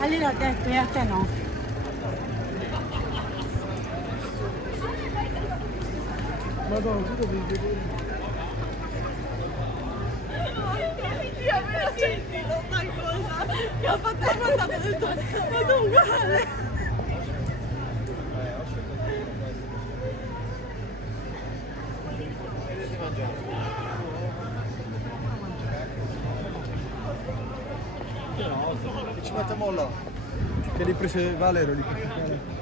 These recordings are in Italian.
A lei l'ho detto e a te no. Madonna, tu devi vedere. Io me l'ho sentito sta cosa. Mi ha fatto guardare e ho detto, ma tu uguale. Che ci mettiamo là? Che li prese Valero, li prese Valero.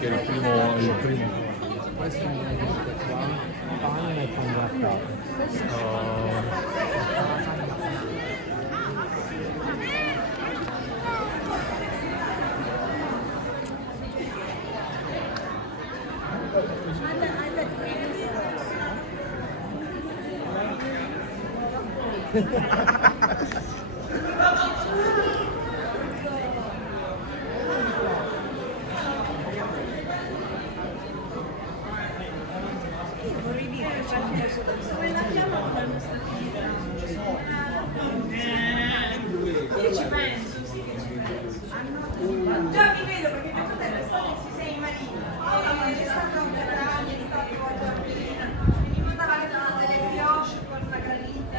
Che è il primo. Questo è qua, pane e congrattato. Io ci penso, sì che ci penso. Già mi vedo perché mio fratello è stato in Sisei Marino. C'è stato un grande, è stato a Giardina. Mi mandava le foto delle brioche con la granita.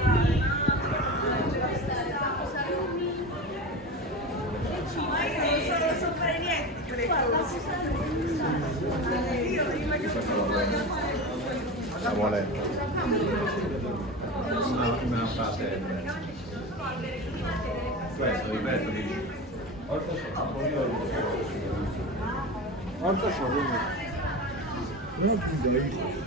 Ma io non so fare niente di quelle cose. Io prima che Siamo lenti. Una frase. Questo, ripeto, dici. Alza solo. Non ti dai.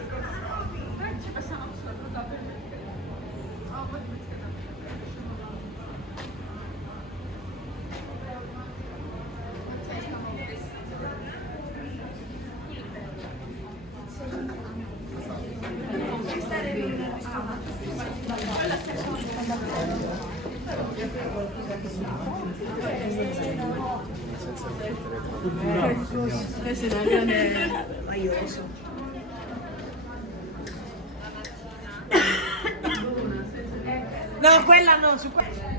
questo è un grande maioso. No, quella no, su quella.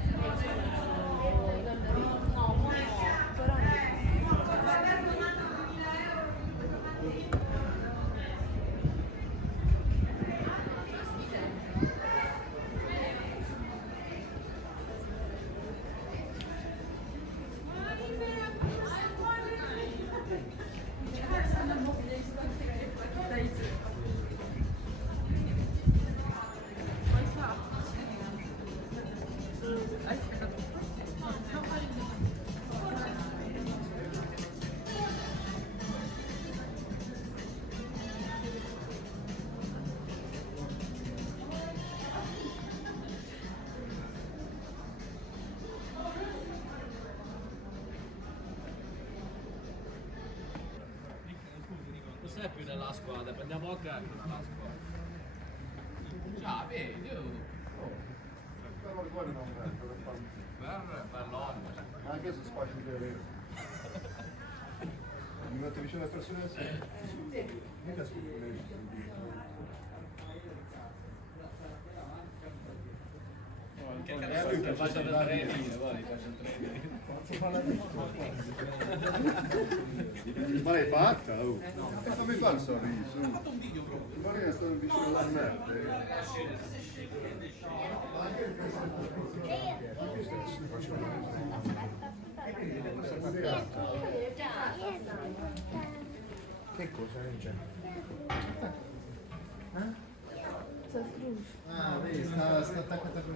Cos'è più nella squadra? Prendiamo anche nella squadra. Già, vedi, bellone. Anche se spazio di avere. Mi metto vicino alle persone assieme. Mica Che faccia il training, poi faccia il training. Ma l'hai fatta? Oh. Non mi fa il sorriso. Ho fatto un video proprio. Ma lei sta vicino alla merda. Che cosa c'è? Ah, vedi, sta attaccata con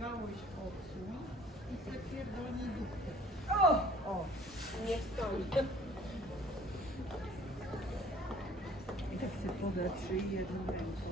Gałąź odsuń i se pierdolnij dupkę. O! Nie stoi. I tak se podetrzyj jedną ręką.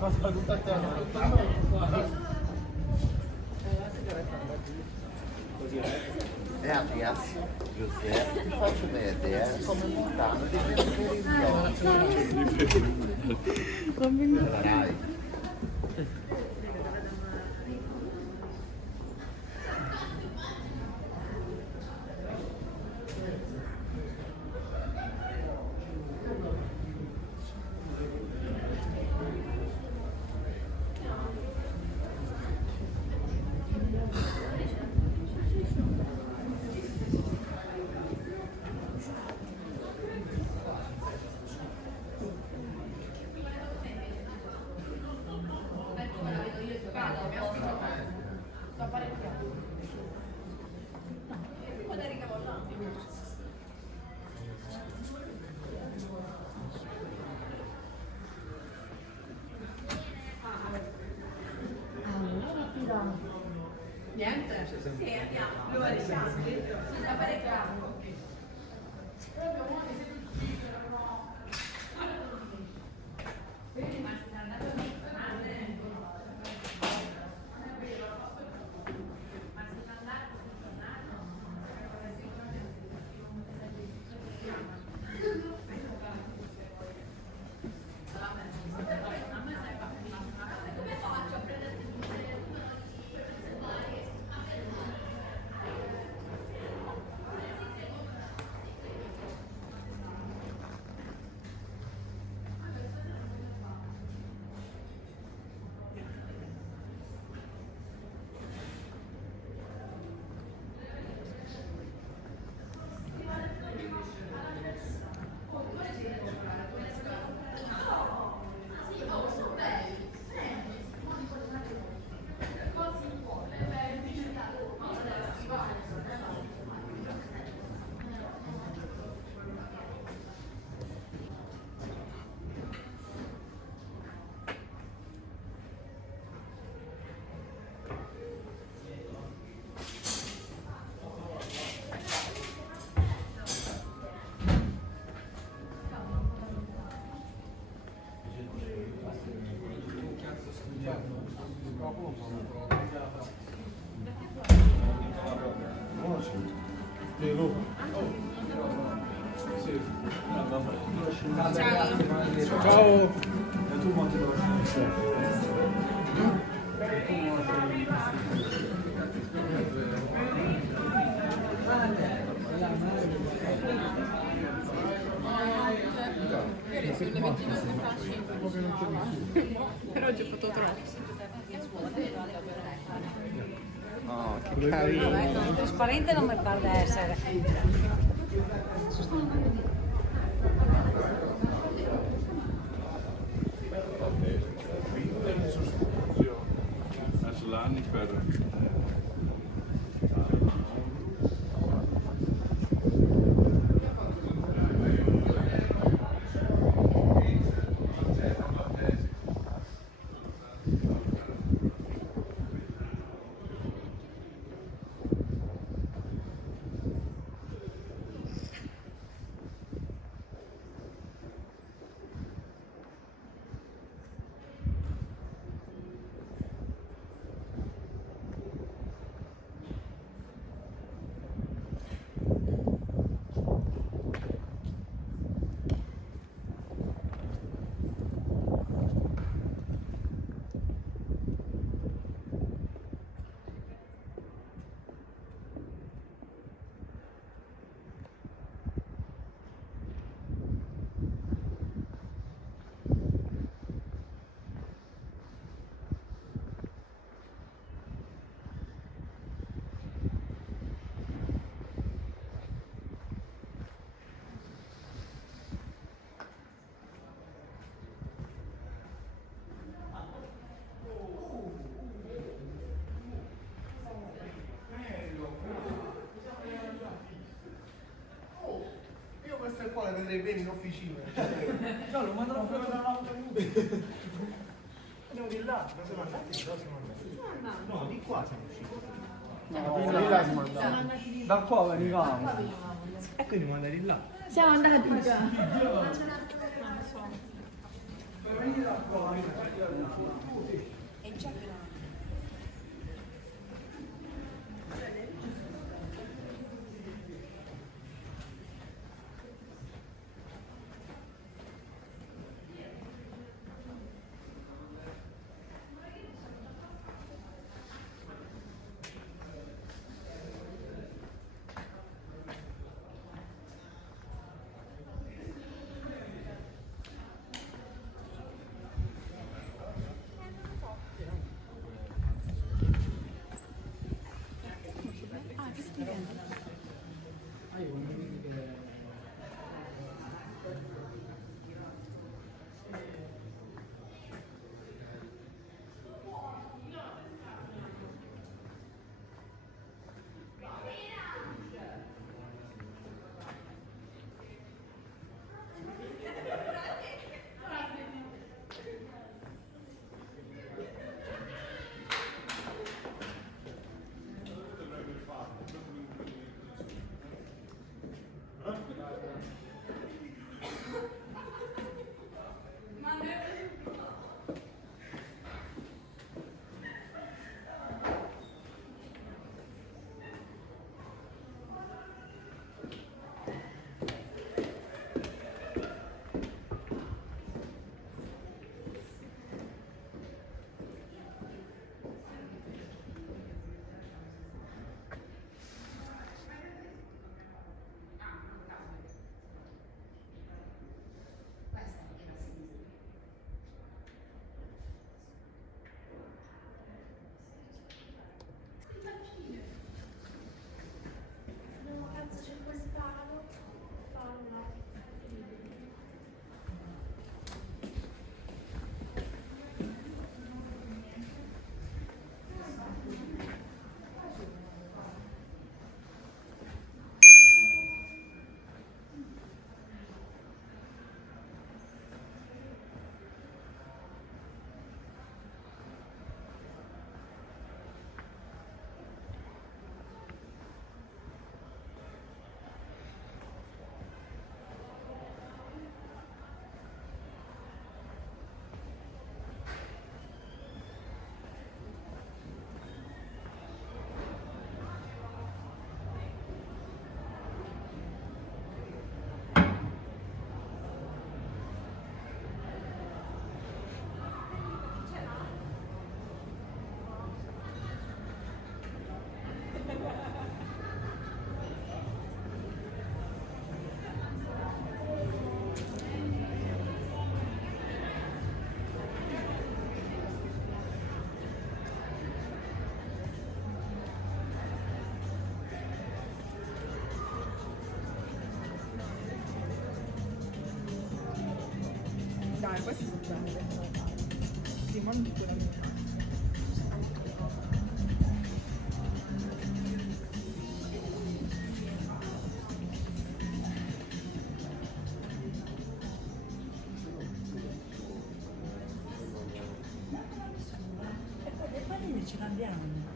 Basta tutta a terra. E ragazzi, Giuseppe, ti faccio vedere come Montano di Rai. Niente? Sì, andiamo. Lo lasciamo dentro. Da fare classico. Ciao. Per oggi ho fatto troppo. Oh, che carino. No, trasparente non mi pare di essere. Aslan per Io questo è qua le vedrei bene in officina. No, lo mandano fuori dall'auto. Andiamo di là, dove siamo andati? No, di qua siamo usciti. No, di là siamo andati. Da qua venivamo. E quindi siamo andati là. Siamo andati Per venire da qua. questi sono belle. Sì, ma non tutte la mia. E poi le palline ce l'abbiamo.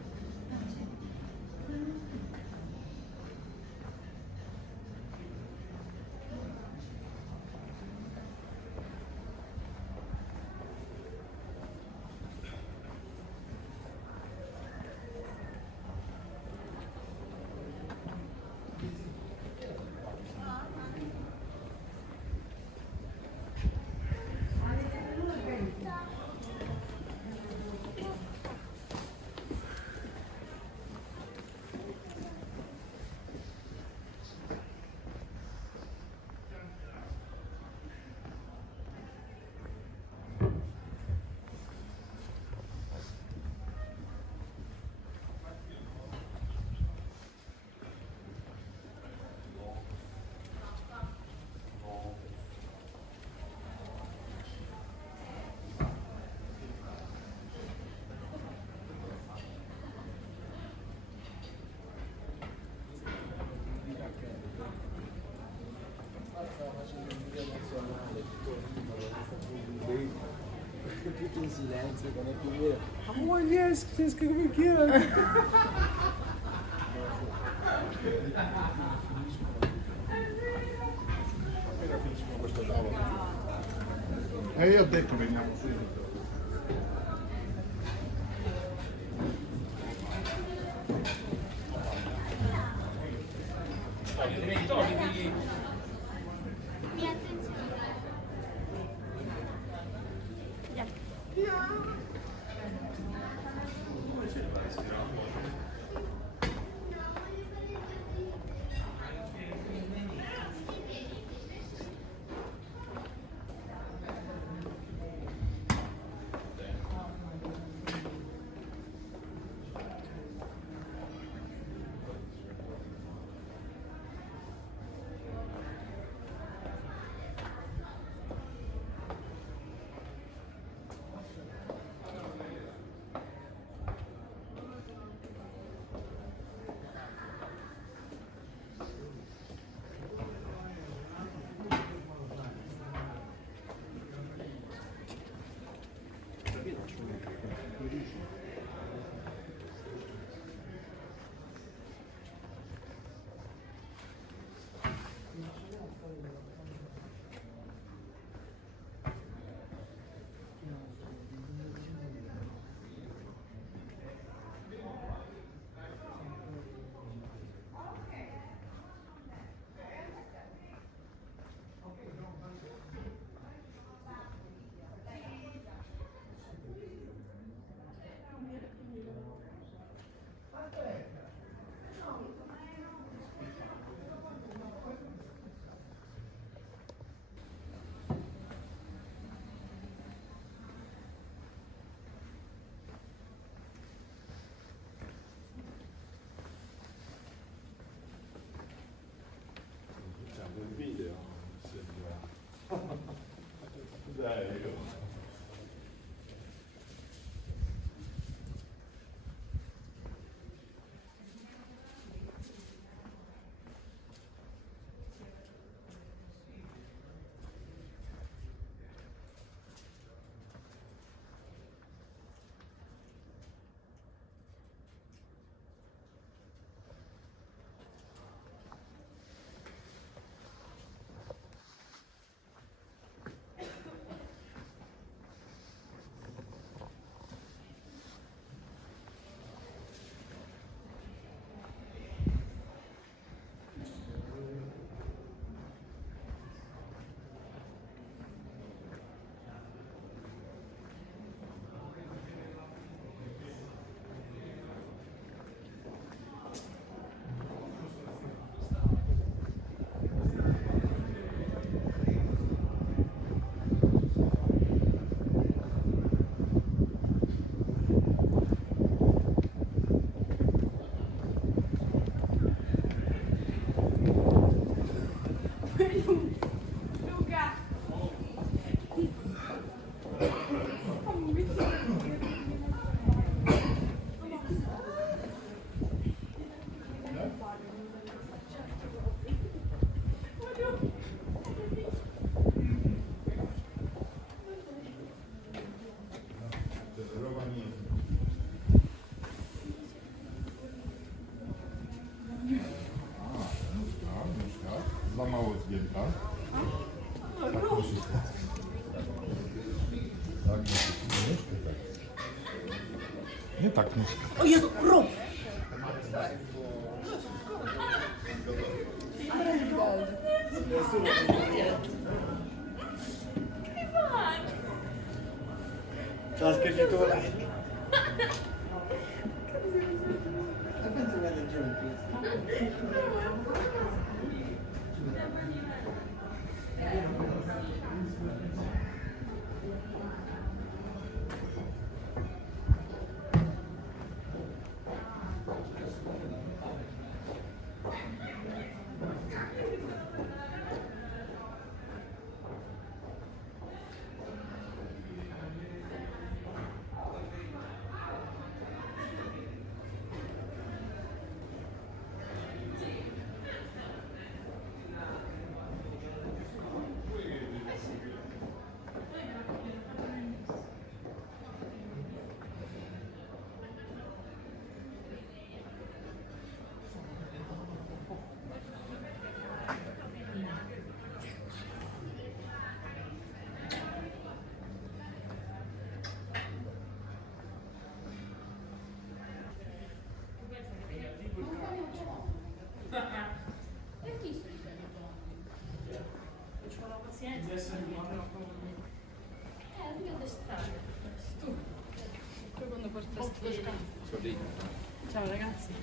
Tutto in silenzio, non è più vero. Oh yes, che come chiaro. Questo tavolo. E io ho detto veniamo subito. Za mało zdjęta. Tak musi stać. Tak musi stać. Nie tak musi. O Jezu, rób! Ciao, che tu Ciao ragazzi.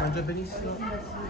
Mangia benissimo.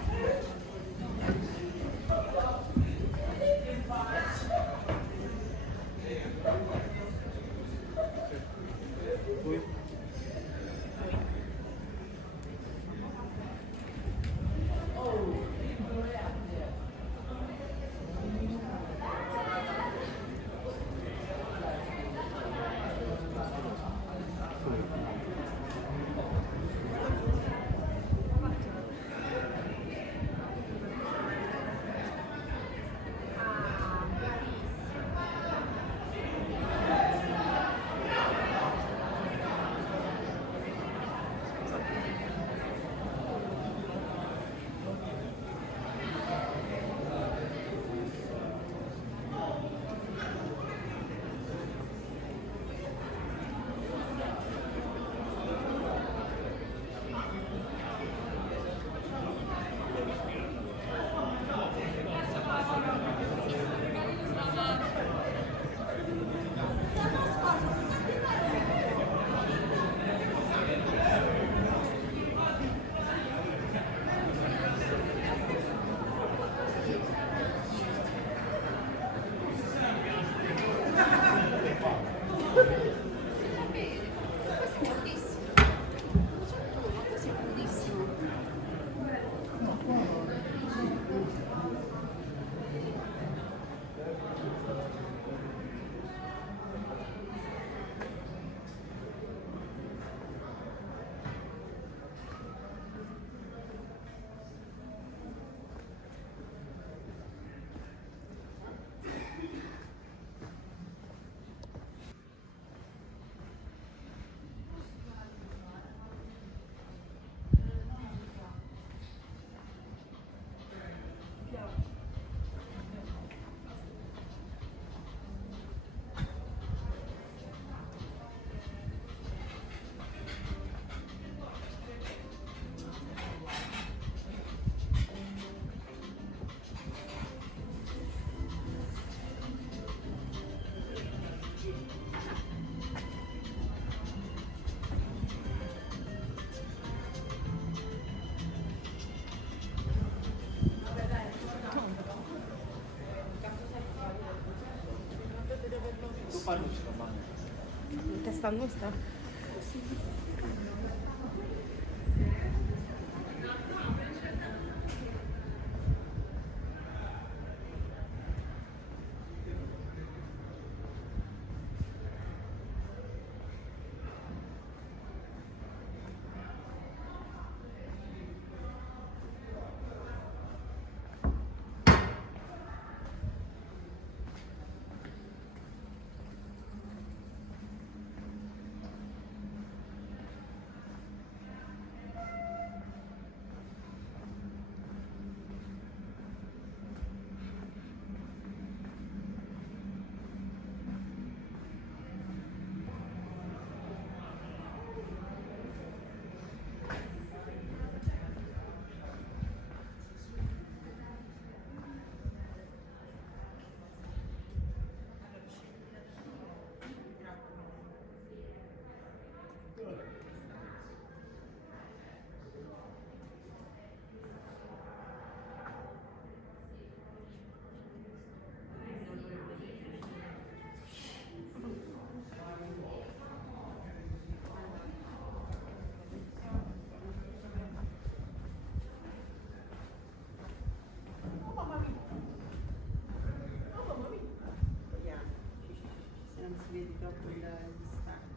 farlo ci fa male. In testa nostra? Se non si vede dopo il distacco.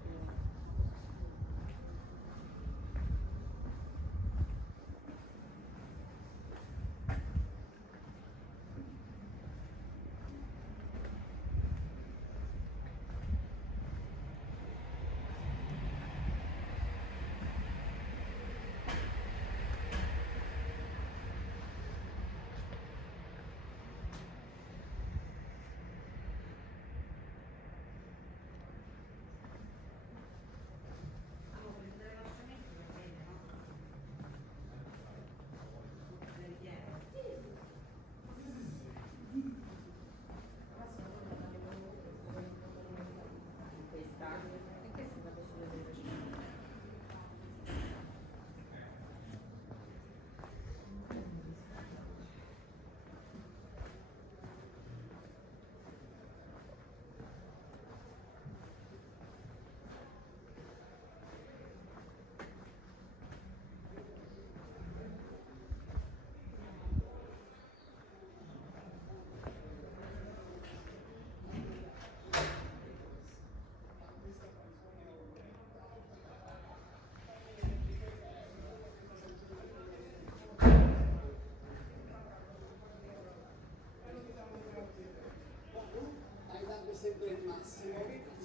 Hai dato sempre il massimo,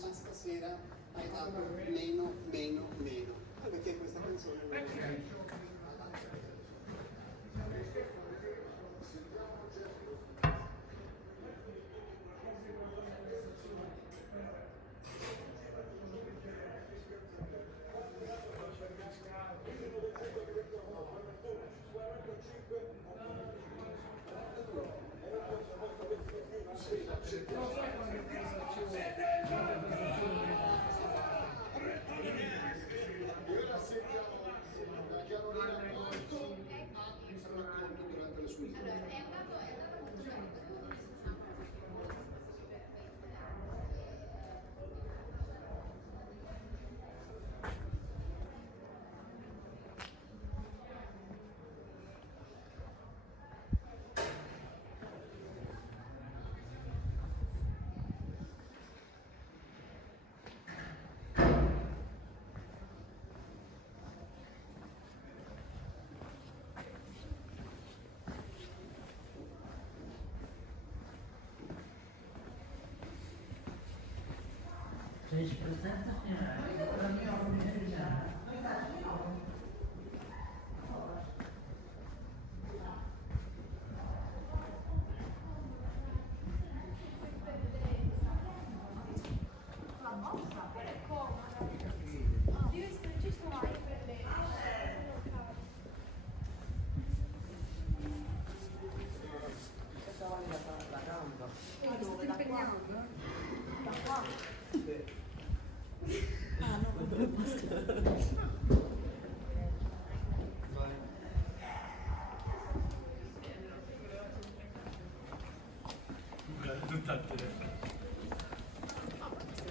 ma stasera hai dato meno, meno, meno. Perché questa canzone non è durante le sue Non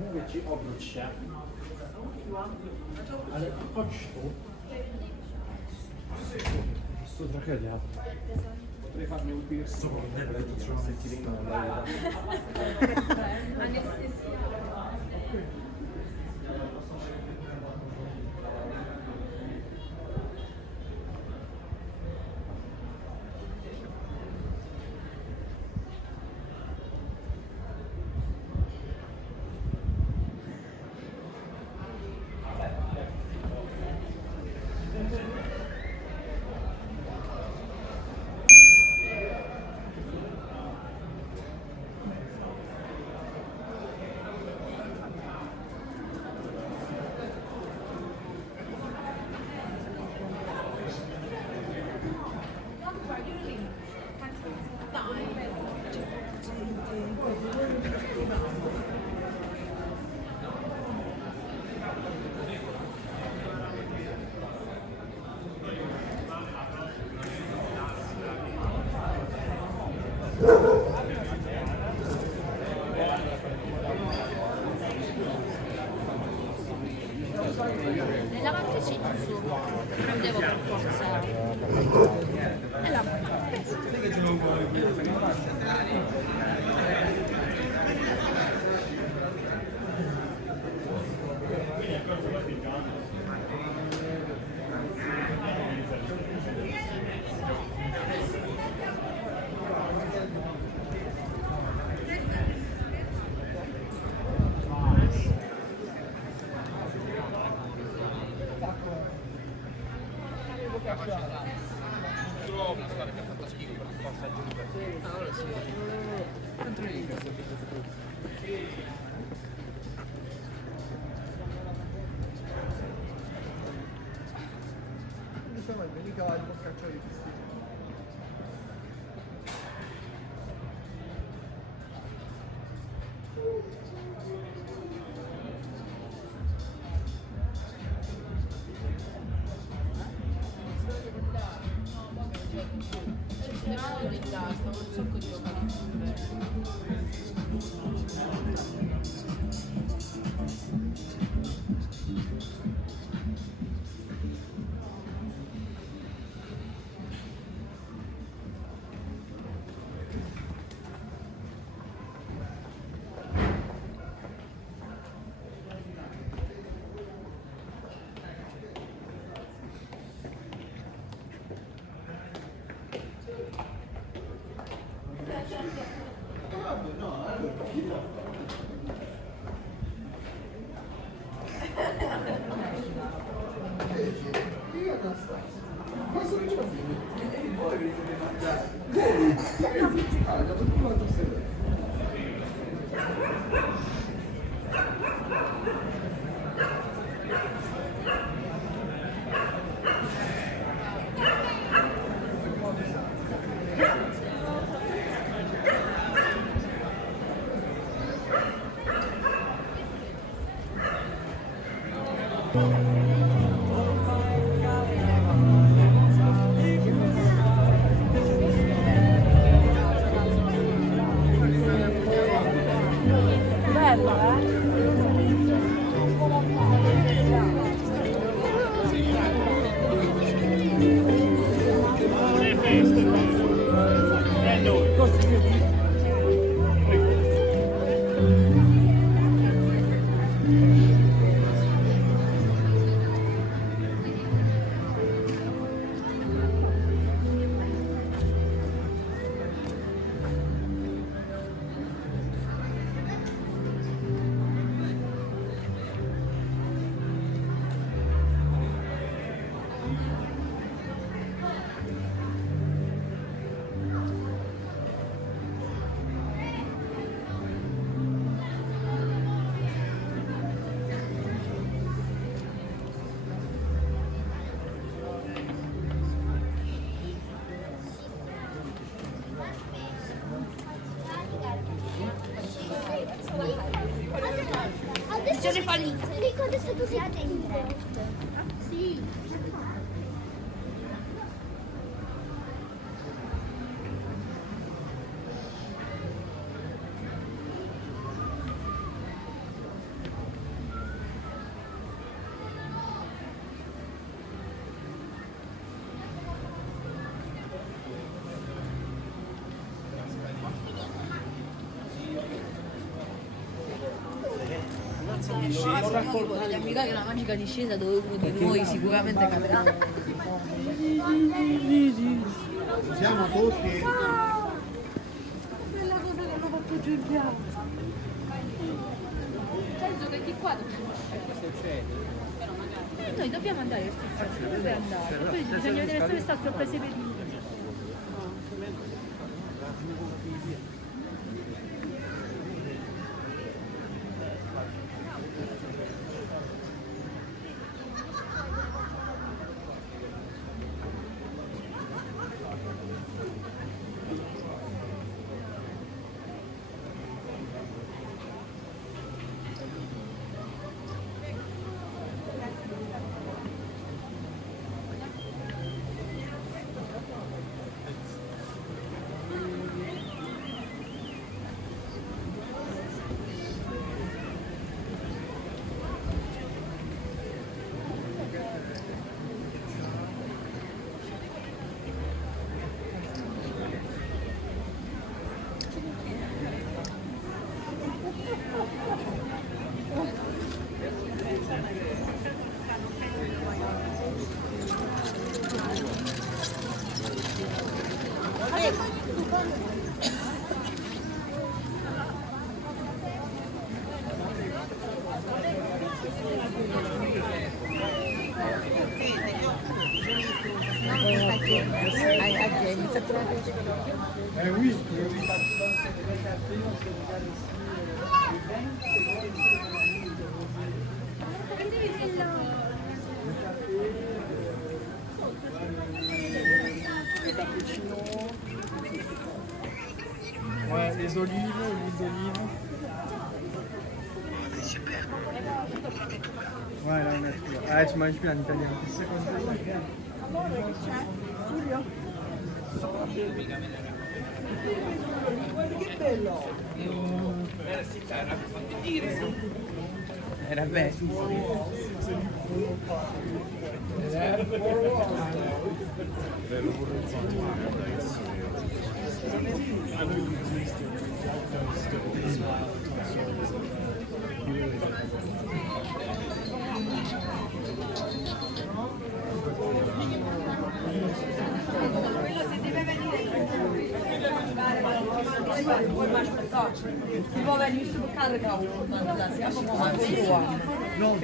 Mówię ci, obróć się. Ale chodź tu. To tragedia. Potrei farmi un piercing. Tu trzeba sentire in onda. Le lavatrici non su, non devo per forza. E la mica va a cacciare i vestiti. Missione fallita. Enrico, adesso tu sei attento. Sì. L'amica che la magica discesa dove uno di noi sicuramente capirà. Siamo tutti. Bella cosa che hanno fatto giù il piano. Penso che di qua dobbiamo uscire. Noi dobbiamo andare, dove andare? Poi bisogna vedere dove sta sorpresa per il Ouais, les olives, l'huile d'olive. Ouais, la nature. Ah, tu manges plus en italien. Che bello! Era bello. Si può venire su per caricare siamo qua.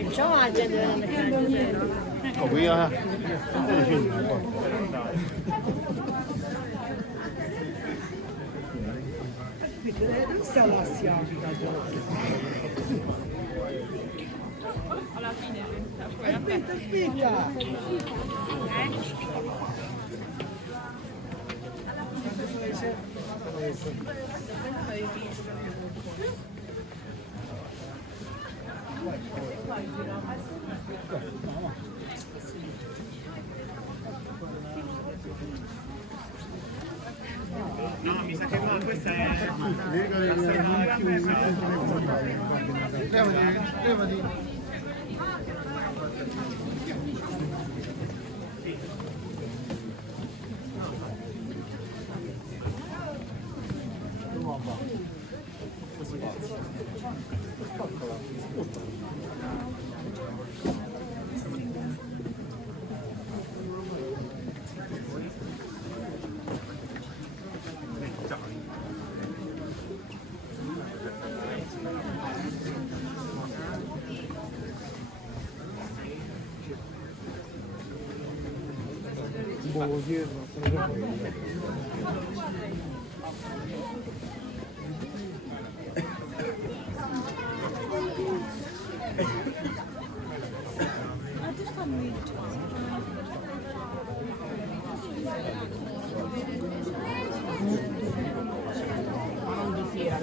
Facciamo la gente non è Oh, qui Questa è l'asiatica. alla fine è venuta fuori. Vabbè. Aspetta. No, mi sa che no, questa è... Levati.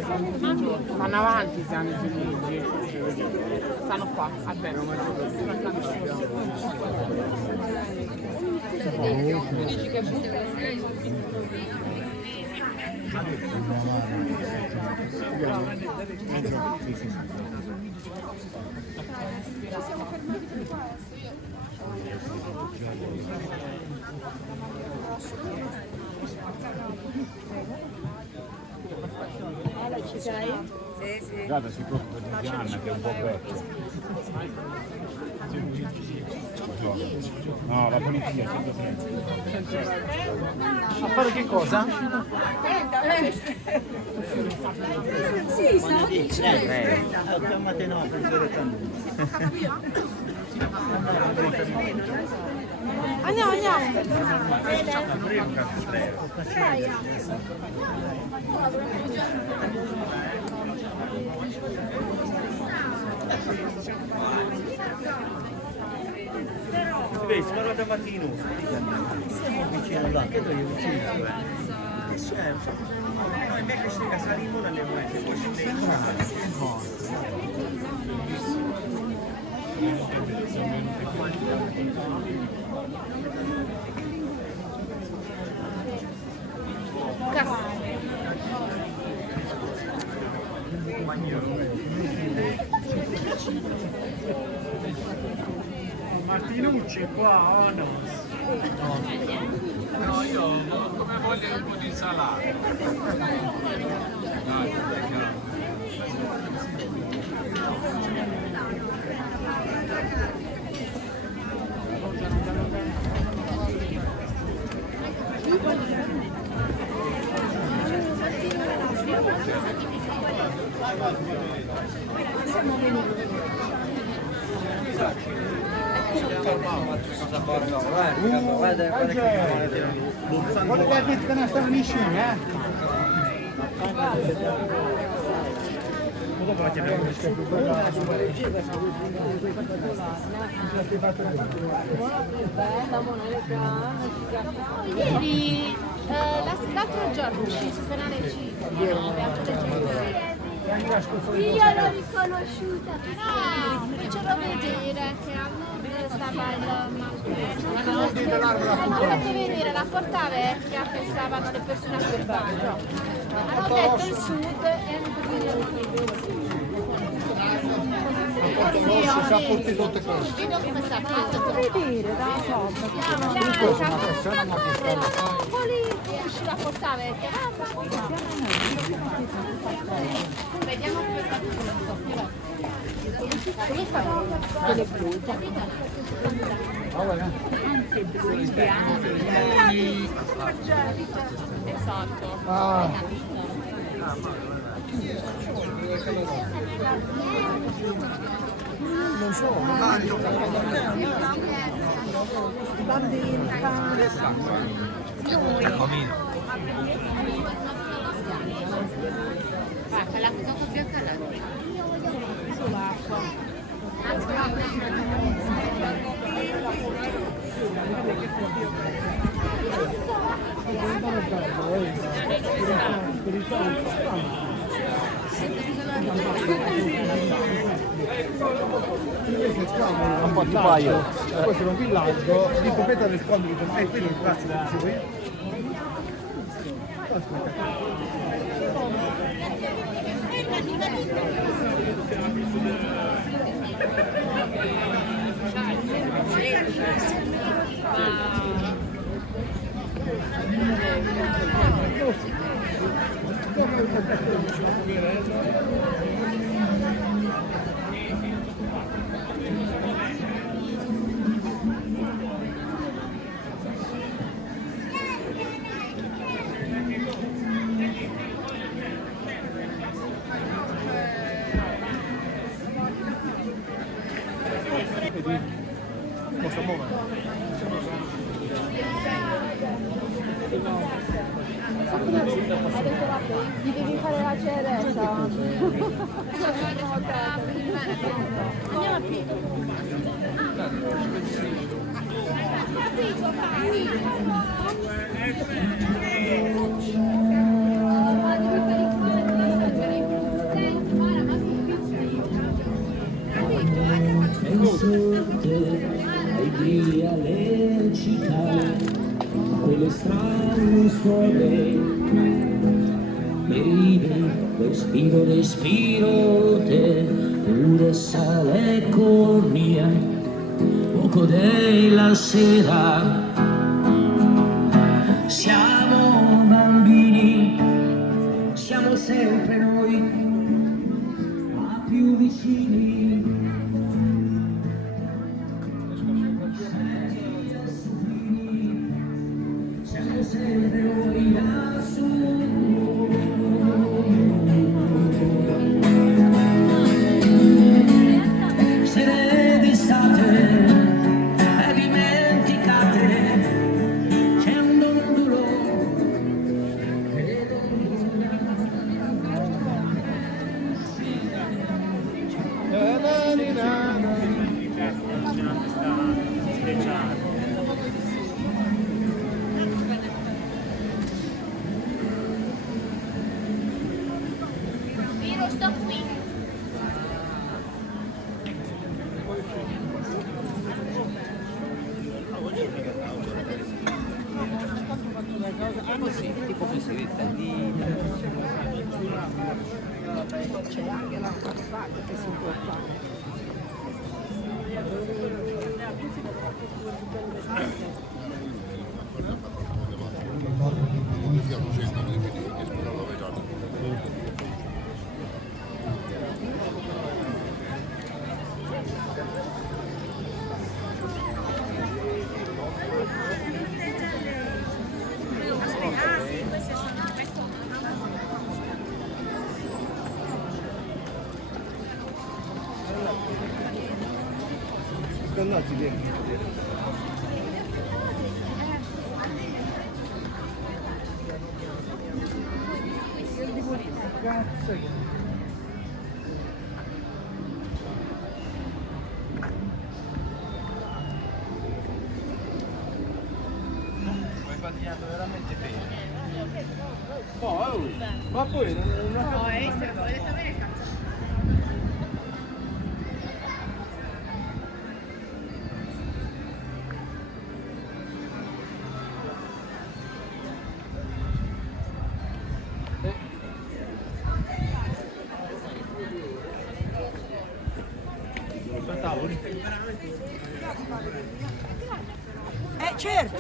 Vanno avanti, stanno giù. Stanno qua, a destra. Dici che buca? Ci sei? Sì, sì. Guarda, si preoccupa di Gianna che è un po' vecchia. No, la politica, 130. A fare che cosa? Sì, stavo dicendo. Chiamate no, Andiamo. Vedi, sono arrivato mattino. Siamo vicino là, che io vicino. No, invece che saremo dalle mezze, poi Martinucci qua, o no? No, io come voglio un po' di insalata. Dai, Guarda che te ne stanno vicini, Ieri, l'altro giorno uscì su canale 5. Io l'ho riconosciuta, fecero vedere che a nord stava il hanno fatto vedere la porta vecchia che stavano le persone a quel banco. Hanno detto il sud e hanno vedo come sta fatto Vedere da uscì la porta vecchia. Vediamo quelle blu. Anche blu, esatto. Non so. Quella cosa bianca là. un po' di paio. Questo è un villaggio di proprietà del scontro, quello è il palazzo del Giubi. Posso muovere? Gli devi fare la ceretta. andiamo a piedi. Capito, respiro te, pure sale cornia, poco della sera. Siamo bambini, siamo sempre noi, ma più vicini. Siamo sempre noi lassù. Sere d'estate e dimenticate, c'è un dondulo che Io sto qui. Così, tipo così, C'è anche la parte che si può fare. Andati dentro. Cazzo. Hai patinato veramente bene. Ma poi non No, è stato detto bene cazzo. Certo.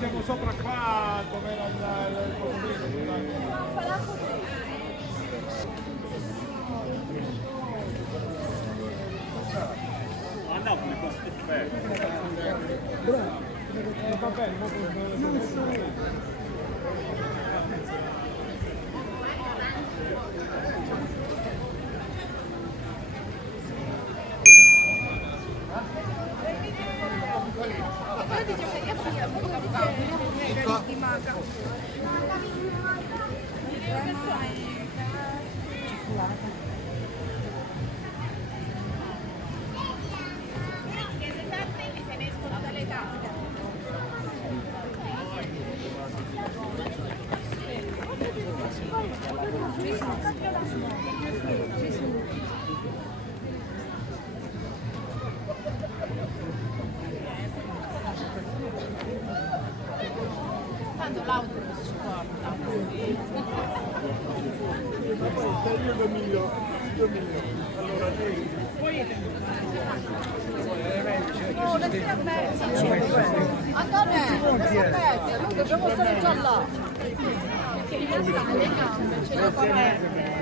siamo sopra qua dove era il No, come costa va bene, non so. Tanto l'autobus ci porta. Io 2 milioni. Allora No, resti a mezzo. Antonio, resti a mezzo, noi dobbiamo stare già là. Perché in realtà le gambe ce le ho aperte.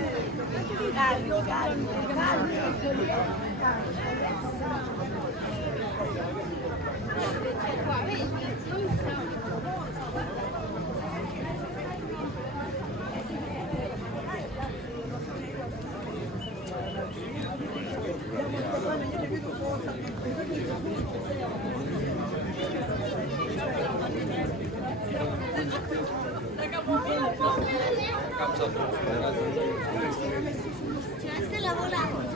Stai lavorando.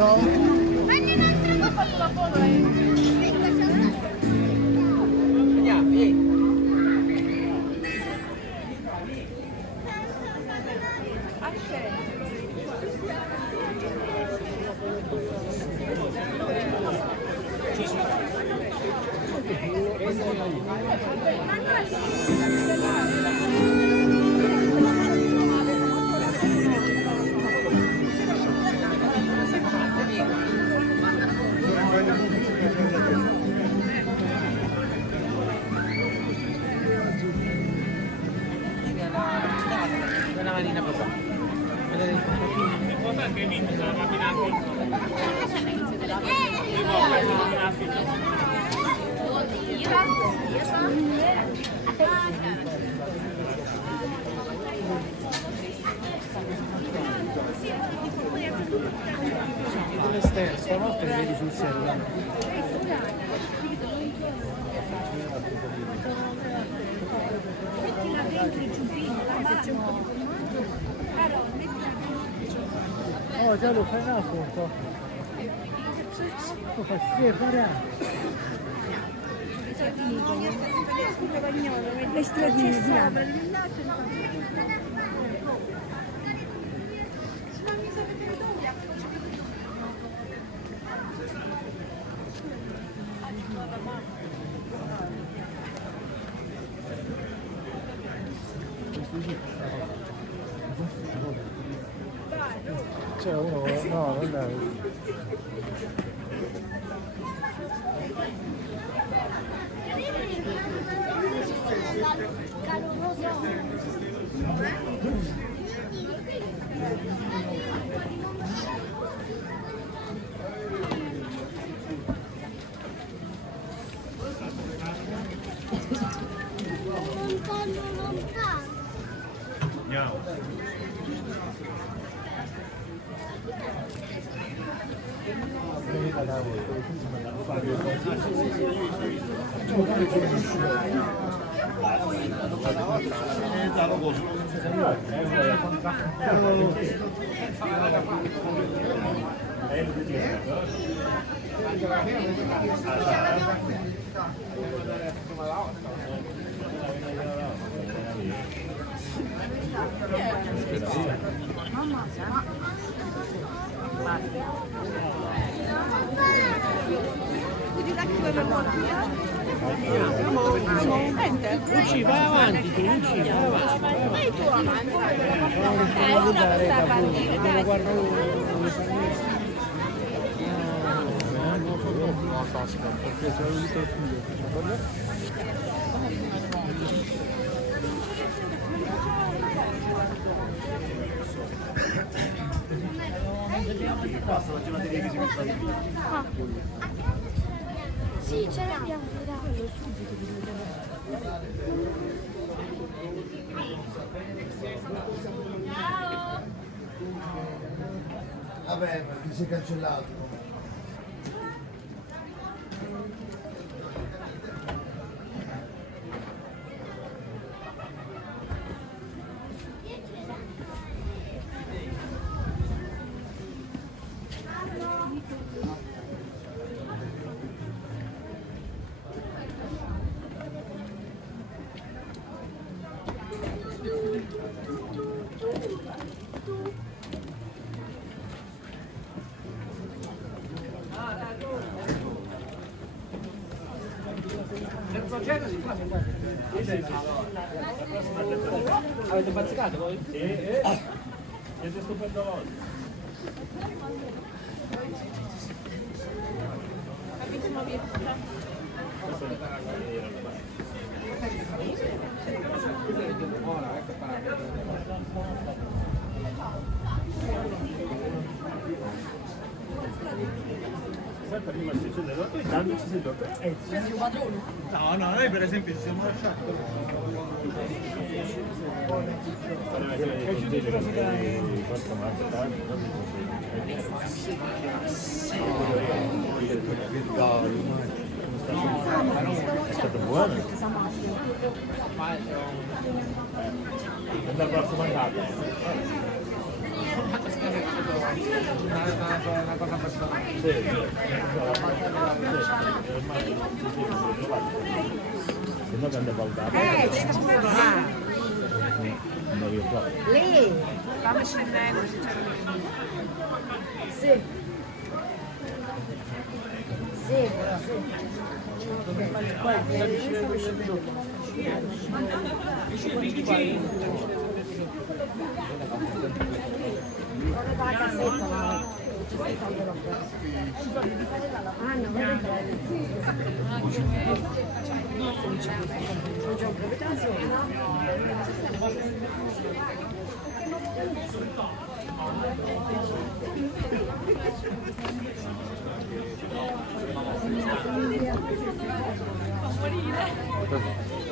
No. Ho fatto la foto Una manina papà. L'importante è che hai vinto, se la macchina stavolta li vedi sul cellulare. mettila dentro il giubbino, se c'è un po' di Oh, già lo fai una foto. Lo fai fare le stradine di là. C'è uno, no, non è. Luci, vai avanti, tu, Luci, vai avanti. Vai tu avanti. Una sta partita, dai. Sì, ce l'abbiamo, Ciao! Vabbè, ti sei cancellato. Avete bazzicato voi? Siete stupendo voi. Aspetta, prima ci sono le e tanto ci sei dopo. No, noi per esempio ci siamo lasciati. È stato buono. Andare verso mandato. Una cosa personale. Se no che andavo al capo. Ci sta là. Andavi qua. Lì. Fammi scendere, se c'è Sì. Sì, sì. La cassetta, ma ah, no, va bene.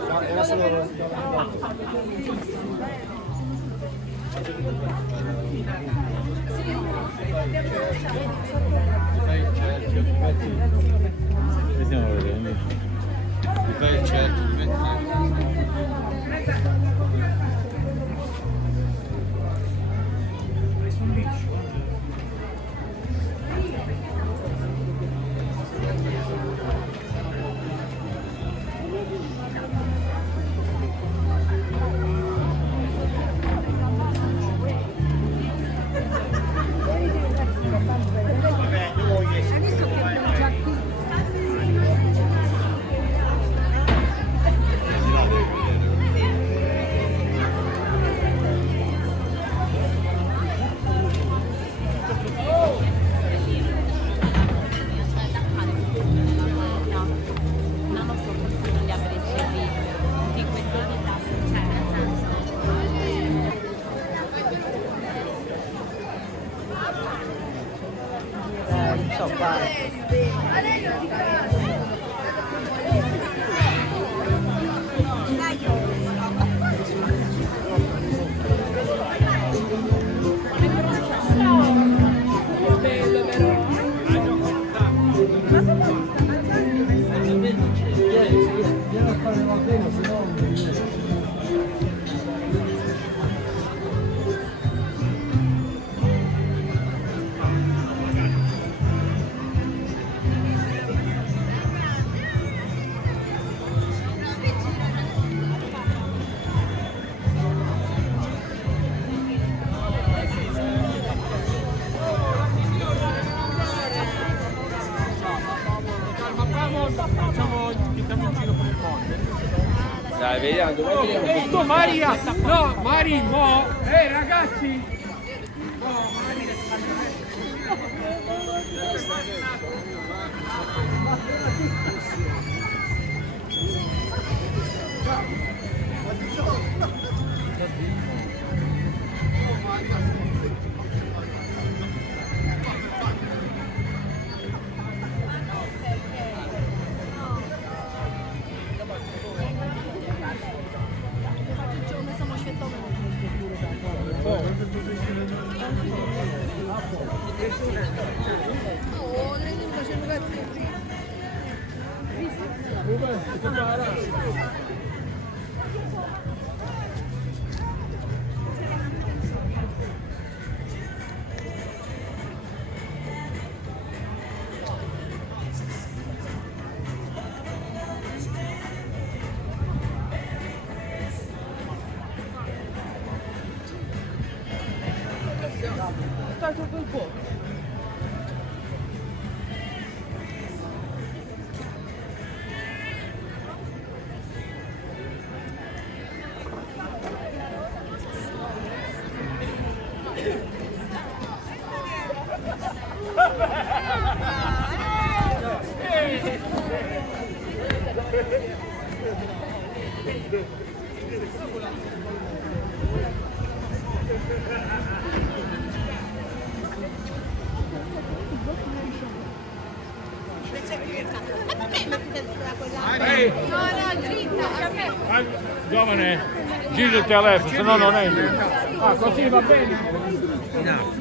No, era solo Vediamo a vedere. Mi fai il chat. Dai, vediamo, dove sto Maria! No, Mari, mo! Ragazzi! Giovane, gira il telefono, se no non entri. Ah, così va bene? No.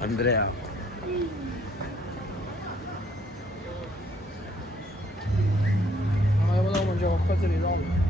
Andrea. Ma volevo mangiare qualcosa di nuovo.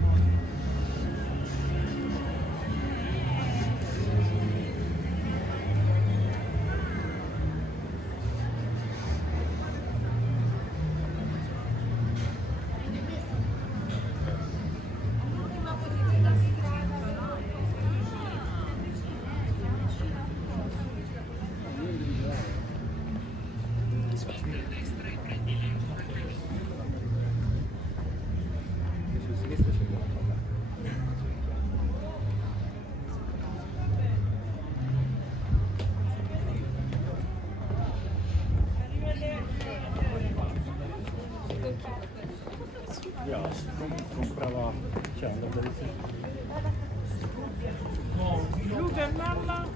Comprava, cioè andava da Luca e mamma.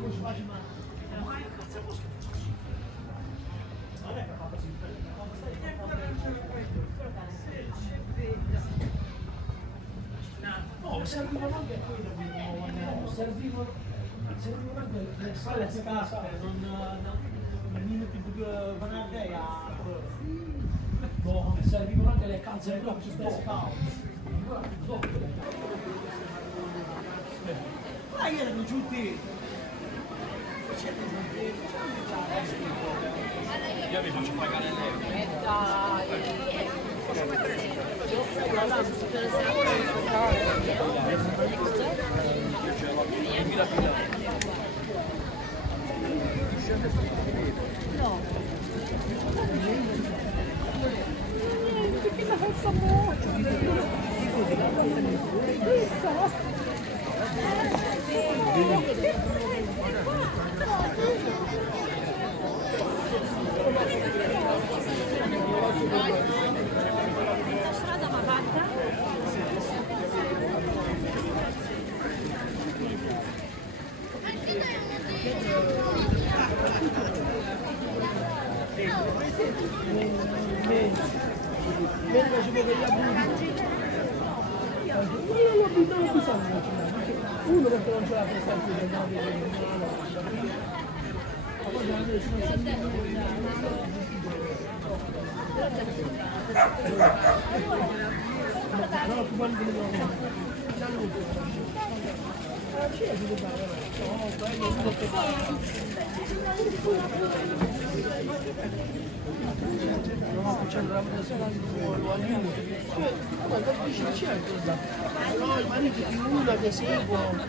Push, No, servivano anche quello, servivano anche le sale a casa, non minuti di venerdì a servivano anche le calze dopo ci stesse calze. Ma erano giunti. Io mi faccio pagare lei. No. Perché la forza molto? Strada ma fatta? Venga ci può non ho bisogno, uno perché non ce l'ha per stare più del no, facendo la guarda, no, i mariti di una che seguono.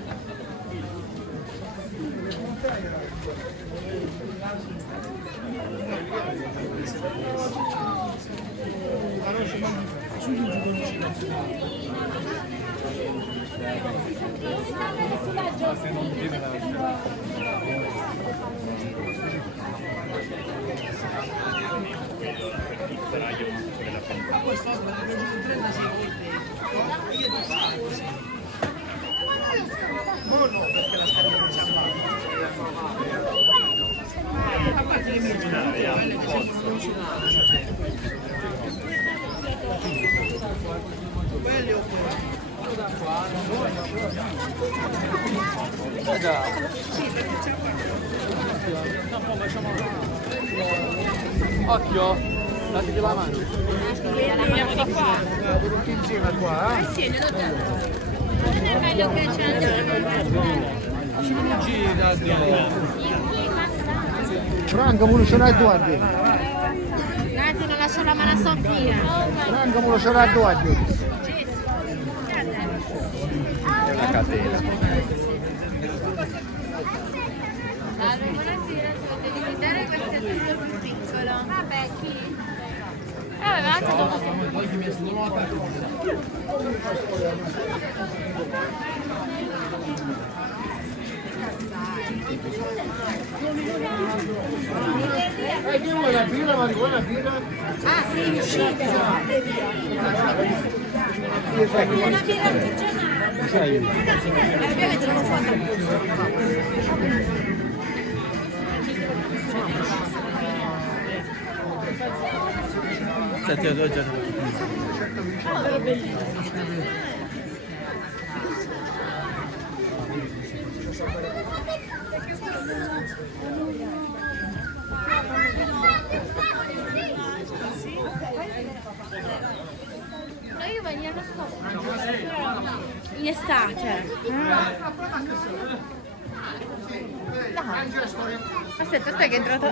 No, perché la scarica non si a parte le mie belli o Occhio, datemi la mano. Andiamo di qua. tutti insieme qua, Sì, non è meglio che c'è Gira, Franca, non ce l'hai guardi. Nati non lascia la mano a Sofia. Franca, non ce l'hai guardi. È una catena. Allora, buonasera, devi vedere questo è più piccolo. Vabbè, chi? Ma anche Che vuoi la birra, marijuana, birra? ah, sì, uscite. Una birra artigianale. Ovviamente non lo Senti, ho già era bellissimo. No, io vengo l'anno scorso. In estate. Aspetta, che è entrato.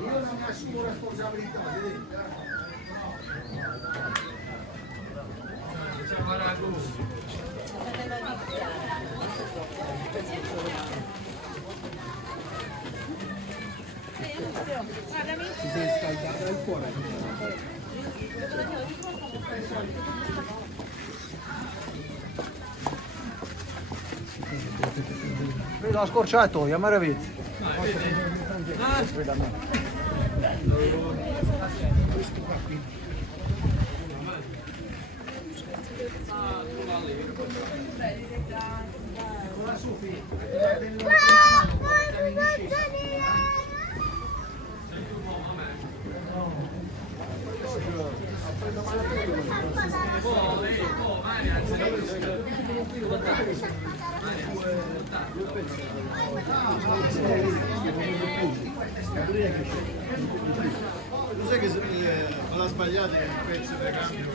Io non mi assumo responsabilità, Ti sei scaldata il cuore. Vedo la scorciatoia, maraviglia. Lo sai che alla sbagliata è il pezzo del cambio?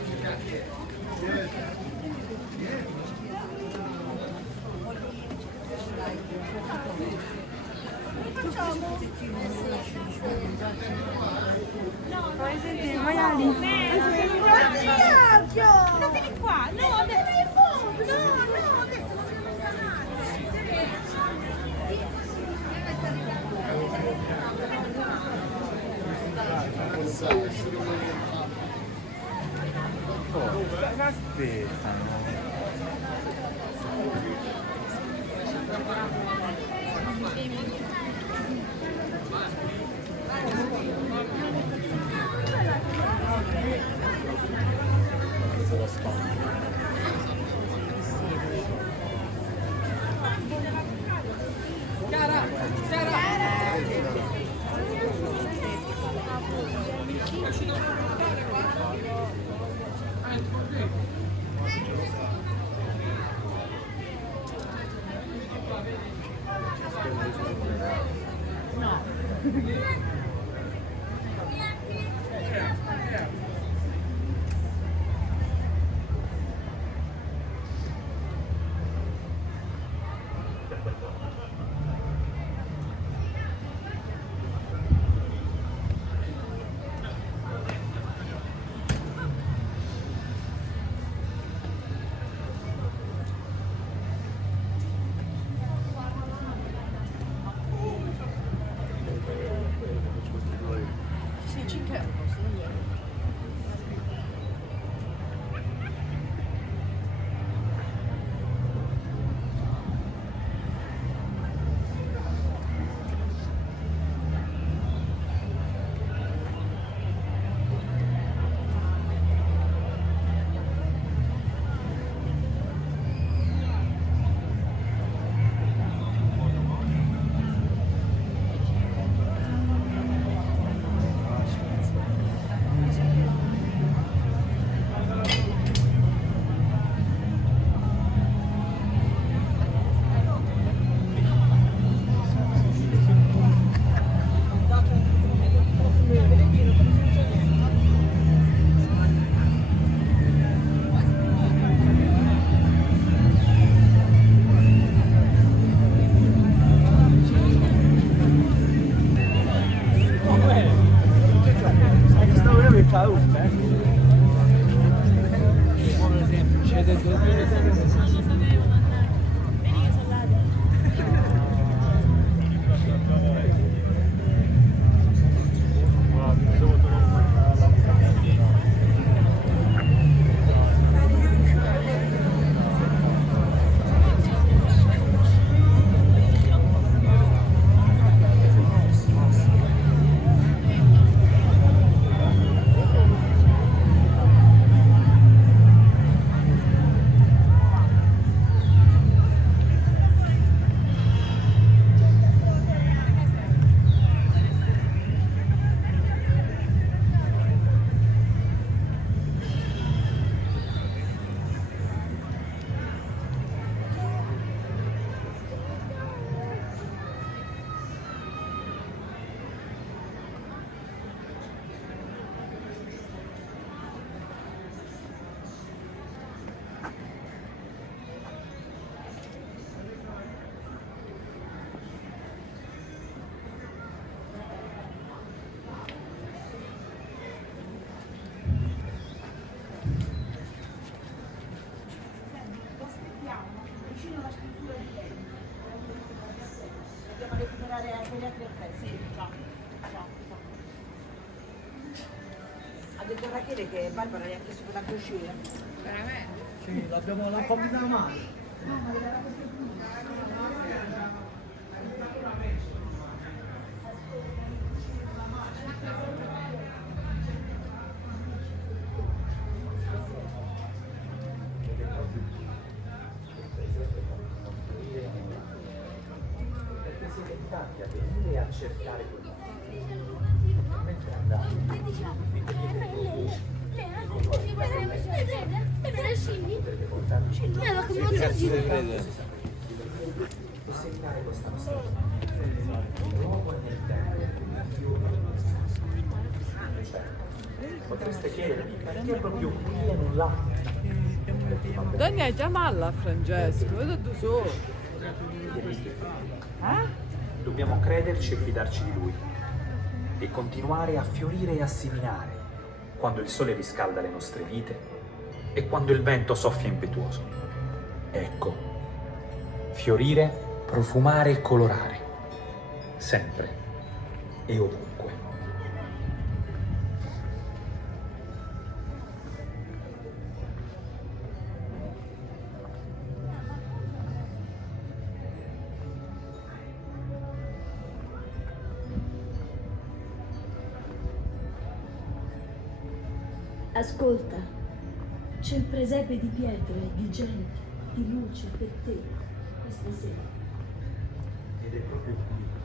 Vuoi sentire i maiali? Stateli qua! No, ho detto che no, ho detto Ha detto Rachele che Barbara gli ha chiesto per la crociera. Veramente? Sì, l'ho combinato male. Perché siete tanti a venire a cercare quel mentre andavi. Seminare questa nostra l'uomo è nel tempo. Potreste chiedermi perché proprio qui e non là? Daniel, chiamalla Francesco, vedi tu solo. Dobbiamo crederci e fidarci di lui e continuare a fiorire e a seminare quando il sole riscalda le nostre vite e quando il vento soffia impetuoso. Ecco, fiorire, profumare e colorare, sempre e ovunque. Ascolta, c'è il presepe di pietre, di gente, di luce per te questa sera. Ed è proprio qui